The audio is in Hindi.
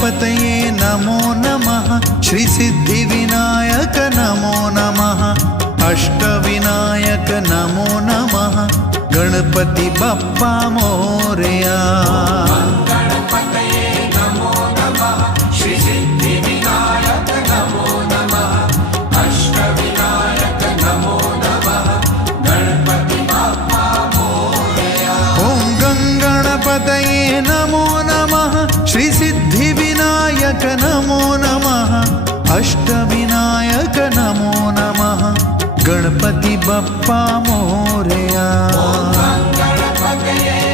गणपतये नमो नमः। श्री सिद्धिविनायक नमो नमः। अष्टविनायक नमो नमः। गणपति बप्पा मोरया। गणपतये नमो नमः। श्री सिद्धिविनायक नमो नमः। अष्टविनायक नमो नमः। गणपति बप्पा मोरया। ॐ गणपतये नमो नमः। श्री सिद्धिविनायक नमो नमः। अष्टविनायक नमो नमः। गणपति बप्पा मोरया। गणपतये